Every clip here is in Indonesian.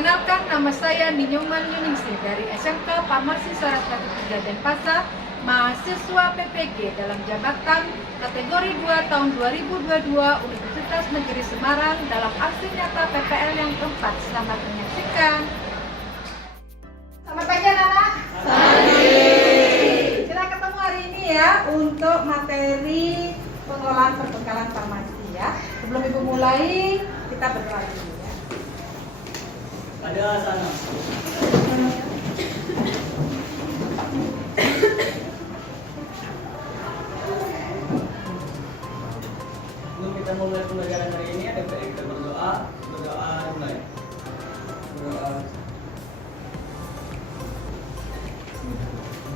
Perkenalkan, nama saya Ninyoman Yuningsih dari SMK Farmasi Saraswati 3 Denpasar, mahasiswa PPG dalam jabatan kategori 2 tahun 2022 Universitas Negeri Semarang dalam aksi nyata PPL yang keempat. Selamat menyaksikan. Selamat pagi anak-anak. Kita ketemu hari ini ya untuk materi pengelolaan perbekalan farmasi ya. Sebelum ibu mulai, kita berdoa dulu ya. Ada sana. Sebelum kita mulai pembelajaran hari ini, ada baik kita berdoa mulai. Berdoa.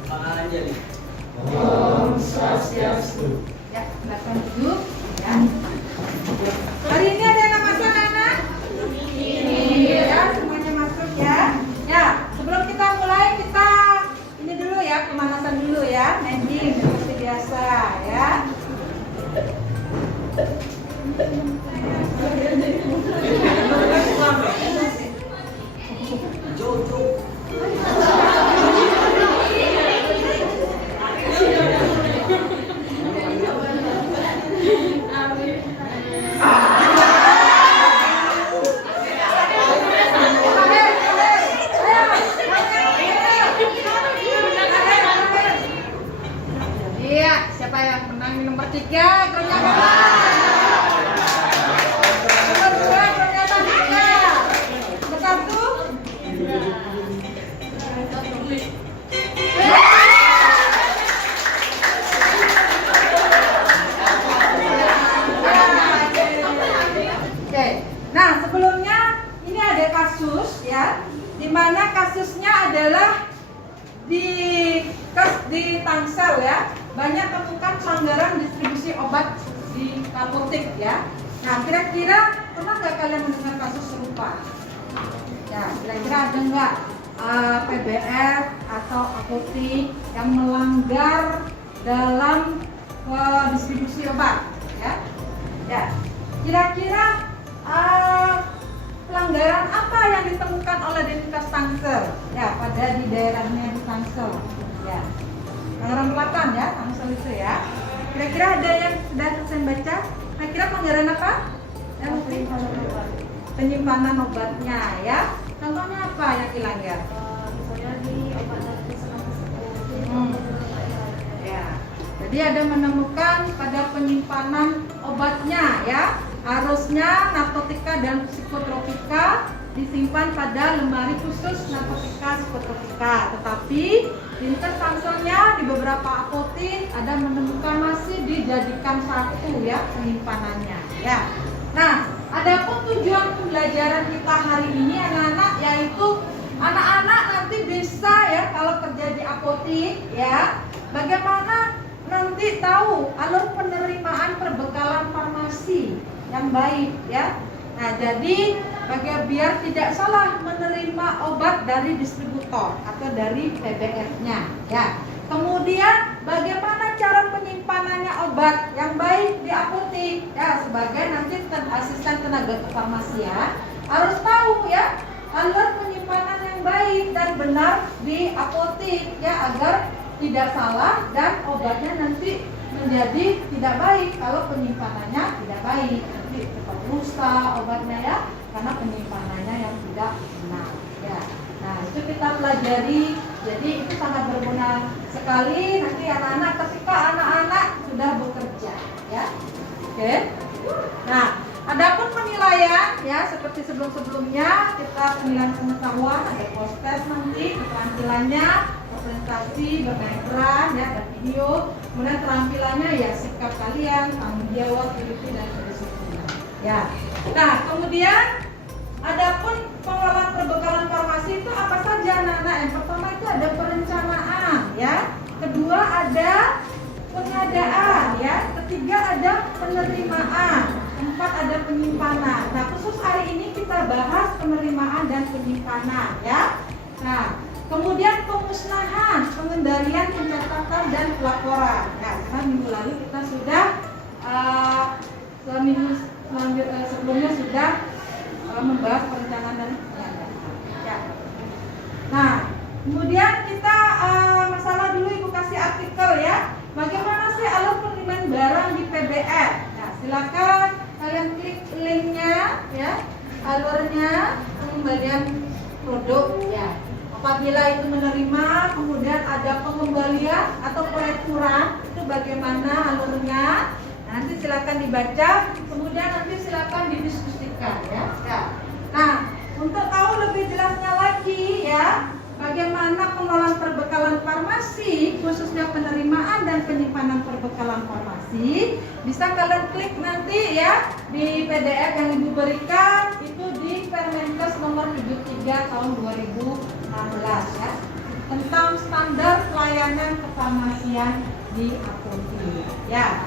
Pak Anjali. Om Swastiastu. Ya, silakan duduk ya. Hari ini ada yang masuk anak? Ya, semuanya masuk ya. Ya, sebelum kita mulai kita ini dulu ya, pemanasan dulu ya, mending seperti biasa ya. Iya, siapa yang menang nomor 3? Kerja nomor 2, kerja 3. Nomor 1. Oke, nah sebelumnya ini ada kasus ya, di mana kasusnya adalah di Tangsel ya, banyak temukan pelanggaran distribusi obat di apotek ya. Nah kira-kira pernah nggak kalian mendengar kasus serupa? Ya, kira-kira ada nggak PBF atau apotek yang melanggar dalam distribusi obat ya? Ya, kira-kira pelanggaran apa yang ditemukan oleh Dinkes Tangsel ya pada di daerahnya di Tangsel ya, pelanggaran 8 ya Tangsel itu ya. Kira-kira ada yang sudah selesai baca? Kira-kira pelanggaran apa? Penyimpanan obatnya ya. Contohnya apa yang dilanggar? Misalnya di obat dari Ya, jadi ada menemukan pada penyimpanan obatnya ya, harusnya narkotika dan psikotropika disimpan pada lemari khusus narkotika psikotropika, tetapi Dinkes Tangselnya di beberapa apotek ada menemukan masih dijadikan satu ya penyimpanannya ya. Nah, adapun tujuan pembelajaran kita hari ini anak-anak, yaitu anak-anak nanti bisa ya kalau kerja di apotek ya, bagaimana nanti tahu alur penerimaan perbekalan farmasi yang baik ya. Nah, jadi biar tidak salah menerima obat dari distributor atau dari PBF-nya ya. Kemudian bagaimana cara penyimpanannya obat yang baik di apotek ya, sebagai nanti asisten tenaga kefarmasian harus tahu ya alur penyimpanan yang baik dan benar di apotek ya, agar tidak salah dan obatnya nanti menjadi tidak baik kalau penyimpanannya tidak baik, nanti cepat rusak obatnya ya karena penyimpanannya yang tidak benar ya. Nah, itu kita pelajari, jadi itu sangat berguna sekali nanti anak-anak ketika anak-anak sudah bekerja ya. Oke. Nah, adapun penilaian ya, seperti sebelum-sebelumnya kita penilaian pengetahuan, ada post-test nanti keterampilannya, presentasi, bermain peran ya, dan video. Kemudian keterampilannya ya sikap kalian, tanggung jawab, disiplin dan kedisiplinan ya. Nah, kemudian adapun pengelolaan perbekalan farmasi itu apa saja anak-anak? Yang pertama itu ada perencanaan ya, kedua ada pengadaan ya, ketiga ada penerimaan, keempat ada penyimpanan. Nah, khusus hari ini kita bahas penerimaan dan penyimpanan ya. Nah, kemudian pemusnahan, pengendalian, pencatatan dan pelaporan. Nah, karena minggu lalu kita sudah sebelumnya sudah membahas perencanaan dan pengadaan. apabila itu menerima, kemudian ada pengembalian atau pereturan, itu bagaimana alurnya. Nanti silakan dibaca, kemudian nanti silakan didiskusikan ya. Nah, untuk tahu lebih jelasnya lagi ya, bagaimana pengelolaan perbekalan farmasi, khususnya penerimaan dan penyimpanan perbekalan farmasi, bisa kalian klik nanti ya di PDF yang Ibu berikan, itu di Permenkes nomor 73 tahun 2016 ya, tentang standar pelayanan kefarmasian di apotek ya.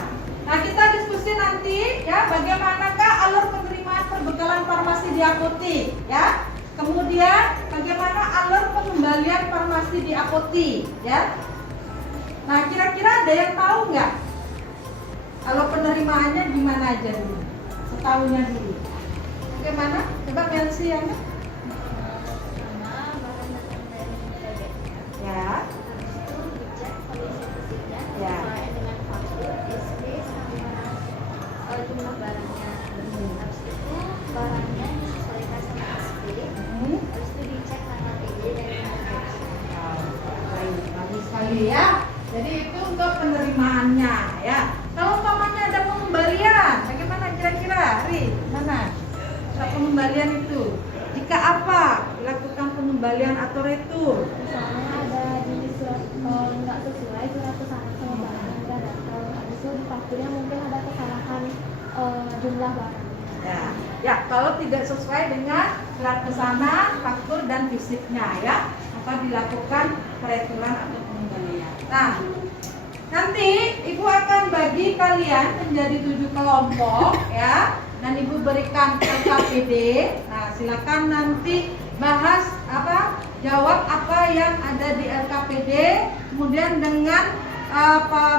Nah, kita diskusi nanti ya, bagaimanakah alur penerimaan perbekalan farmasi di apotek ya. Kemudian bagaimana alur pengembalian farmasi di apotek ya. Nah, kira-kira ada yang tahu nggak? Kalau penerimaannya gimana aja dulu? Setahunya dulu. Bagaimana? Coba Melsi ya. Pertama, barang datang dari PDF. Ya. Habis itu dicek kondisi fisiknya Ya. sesuai dengan faktur, SP sama jumlah barangnya. Habis itu barangnya disesuaikan sama SP. Habis itu dicek tanggal PD dari Baik, bagus sekali ya. Jadi itu untuk penerimaannya ya. Kalau umpamanya ada pengembalian, bagaimana kira-kira? Ri, mana? Surat pengembalian itu. Jika apa dilakukan pengembalian atau retur? Misalnya ada jenis surat nggak sesuai surat pesanan sama barang yang udah datang. Habis itu di fakturnya mungkin ada kesalahan jumlah barangnya. Ya, kalau tidak sesuai dengan surat pesanan, faktur dan fisiknya ya, maka dilakukan pereturan atau pengembalian. Nah, nanti Ibu akan bagi kalian menjadi 7 kelompok ya, dan Ibu berikan LKPD. Nah, silakan nanti bahas jawab apa yang ada di LKPD, kemudian dengan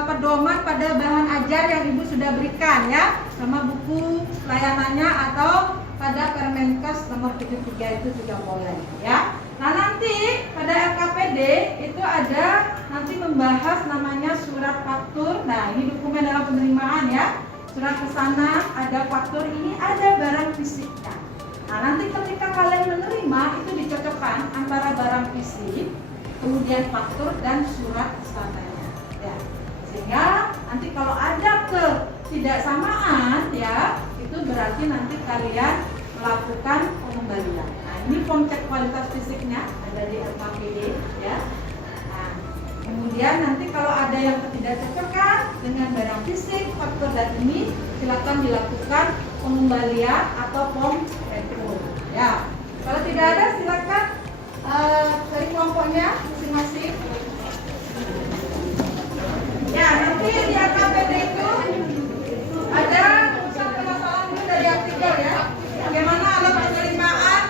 pedoman pada bahan ajar yang Ibu sudah berikan ya, sama buku pelayanannya atau pada Permenkes nomor 73 itu juga boleh ya. Nah, nanti pada LKPD itu ada nanti membahas namanya surat faktur. Nah, ini dokumen dalam penerimaan ya. Surat pesanan, ada faktur, ini ada barang fisiknya. Nah, nanti ketika kalian menerima itu dicocokkan antara barang fisik, kemudian faktur dan surat pesanannya. Ya. Sehingga nanti kalau ada ketidaksamaan ya, itu berarti nanti kalian melakukan pengembalian. Nah, ini form cek kualitas fisiknya ada di LKPD ya. Nah, kemudian nanti kalau ada yang ketidakcocokan dengan barang fisik, faktur dan ini silakan dilakukan pengembalian atau form retur ya. Kalau tidak ada silakan dari kelompoknya masing-masing. Ya, nanti di LKPD itu ada permasalahan dulu dari artikel ya. Bagaimana alat penerimaan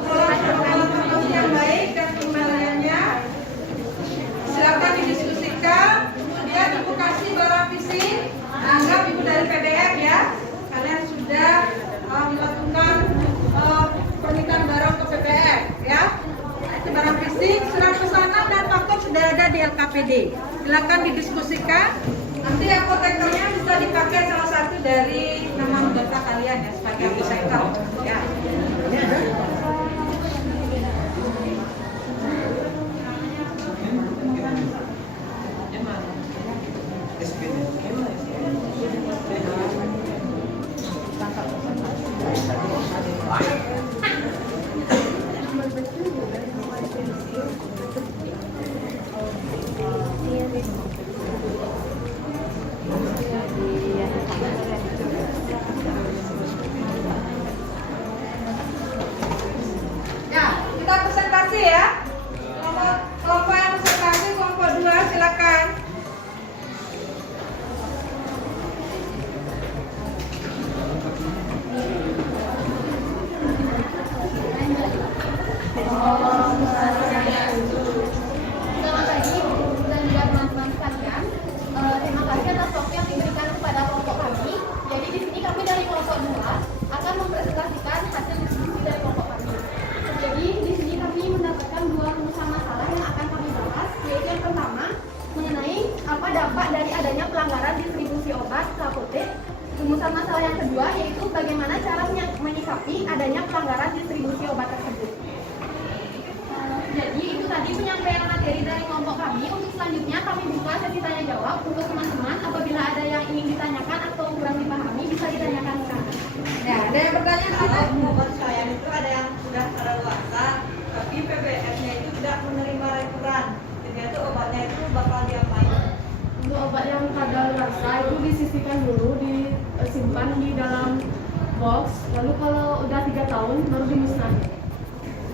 pengelolaan farmasi yang baik dan pengembaliannya. Silakan didiskusikan. Kemudian Ibu kasih barang fisik. Anggap Ibu dari PDF ya. Kalian sudah melakukan permintaan barang ke PPF ya. Itu barang fisik, surat pesanan dan faktur sudah ada di LKPD. Silakan didiskusikan. Nanti apotekernya bisa dipakai salah satu dari nama anggota kalian ya sebagai apoteker. Ya. Ya, kita presentasi ya. Kelompok yang presentasi, kelompok 2 silakan. Selamat pagi dan juga teman-teman sekalian. Terima kasih atas waktu yang diberikan kepada kelompok kami. Jadi di sini kami dari kelompok 2 akan mempresentasikan hasil diskusi dari kelompok kami. Jadi di sini kami mendapatkan 2 rumusan masalah yang akan kami bahas, yaitu yang pertama mengenai apa dampak dari adanya pelanggaran distribusi obat ke apotek. Rumusan masalah yang kedua yaitu bagaimana cara menyikapi adanya pelanggaran distribusi obat tersebut. Jadi tadi penyampaian materi dari kelompok kami. Untuk selanjutnya kami buka sesi tanya jawab untuk teman-teman. Apabila ada yang ingin ditanyakan atau kurang dipahami bisa ditanyakan sekarang. Ya, ada yang bertanya Kalau obat saya itu ada yang sudah kadaluarsa, tapi PBS-nya itu tidak menerima referan. Jadi itu obatnya itu bakal diapain? Untuk obat yang kadaluarsa itu disisihkan dulu, disimpan di dalam box. Lalu kalau udah 3 tahun baru dimusnahkan.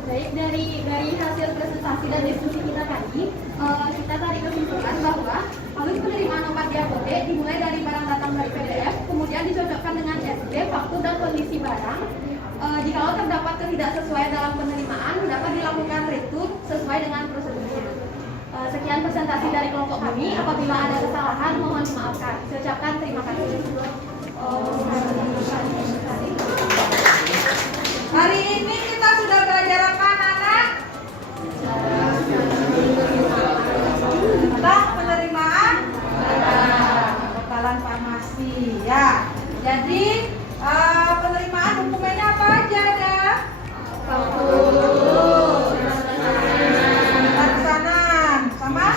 Baik, dari hasil presentasi dan diskusi kita tadi, kita tarik kesimpulan bahwa alur penerimaan obat di apotek dimulai dari barang datang dari PDF, kemudian dicocokkan dengan SD, faktur dan kondisi barang. Jikalau terdapat ketidaksesuaian dalam penerimaan, dapat dilakukan retur sesuai dengan prosedurnya. Sekian presentasi dari kelompok kami. Apabila ada kesalahan, mohon dimaafkan. Saya ucapkan terima kasih. Hari ini kita sudah belajar apa, anak-anak? Tentang penerimaan pembekalan farmasi ya. Jadi penerimaan dokumennya apa aja ada? Pesanan sama?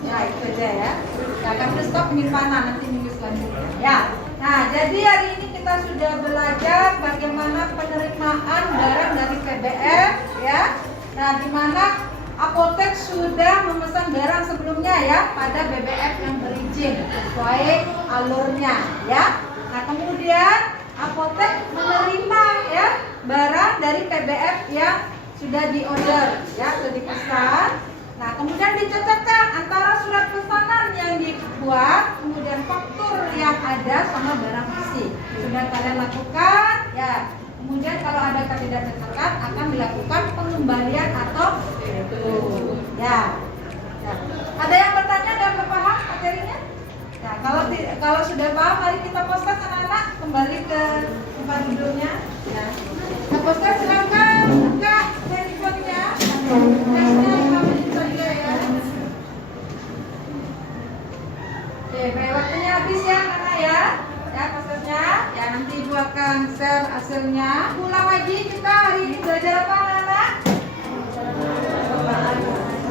Ya itu aja ya. Ya akan stop penyimpanan nanti minggu selanjutnya. Ya. Nah, jadi hari ini kita sudah belajar bagaimana penerimaan barang dari PBF ya. Nah, di mana apotek sudah memesan barang sebelumnya ya pada BBF yang berizin sesuai alurnya ya. Nah, kemudian apotek menerima ya barang dari PBF yang sudah diorder ya, sudah dipesan. Nah, kemudian dicocokkan antara surat pesanan yang dibuat, kemudian faktur yang ada sama barang isi. Sudah kalian lakukan, ya. Kemudian kalau ada ketidakcocokan akan dilakukan pengembalian atau retur. Ya. Ya. Ada yang bertanya dan berpaham materinya? Ya, kalau sudah paham, mari kita poster anak-anak kembali ke tempat duduknya. Ya. Nah, poster silakan buka handphonenya. Tesnya kami saja ya. Oke, baik, waktunya habis ya anak ya. Ya posternya. Ya nanti ibu akan share hasilnya. Ulang lagi kita hari ini belajar apa anak-anak?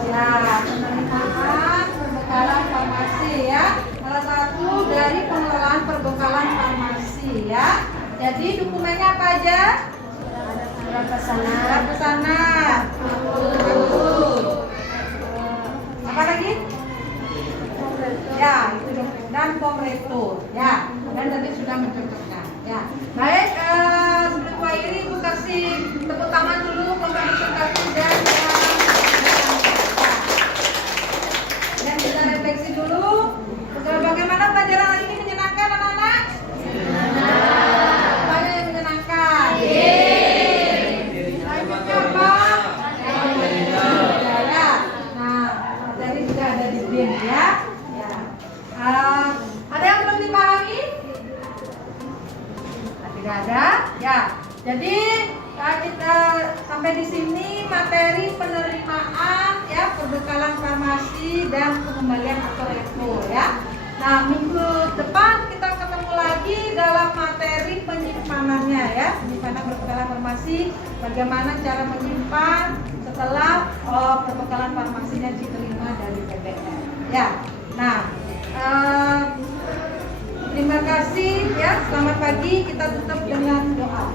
Ya, penerimaan perbekalan farmasi ya. Salah satu dari pengelolaan perbekalan farmasi ya. Jadi dokumennya apa aja? Surat pesanan. Apa lagi? Ya, itu dong. Dan pemretur. Ya, dan tadi sudah mencocokkan. Ya, baik. Sebelum Pak Iri, ibu kasih tepuk tangan dulu presentasi dan kita refleksi dulu. Bagaimana pelajaran hari ini menyenangkan anak-anak? Apanya yang menyenangkan? Selanjutnya apa? Ya. Nah, tadi sudah ada di BIM ya. Ya. Ada yang belum dipahami? Tidak ada. Ya. Jadi kita sampai di sini materi penerimaan ya perbekalan farmasi dan pengembalian atau retur ya. Nah, minggu depan kita ketemu lagi dalam materi penyimpanannya ya, penyimpanan perbekalan farmasi, bagaimana cara menyimpan setelah perbekalan farmasinya diterima dari PBF ya. Nah, terima kasih ya, selamat pagi, kita tutup dengan doa.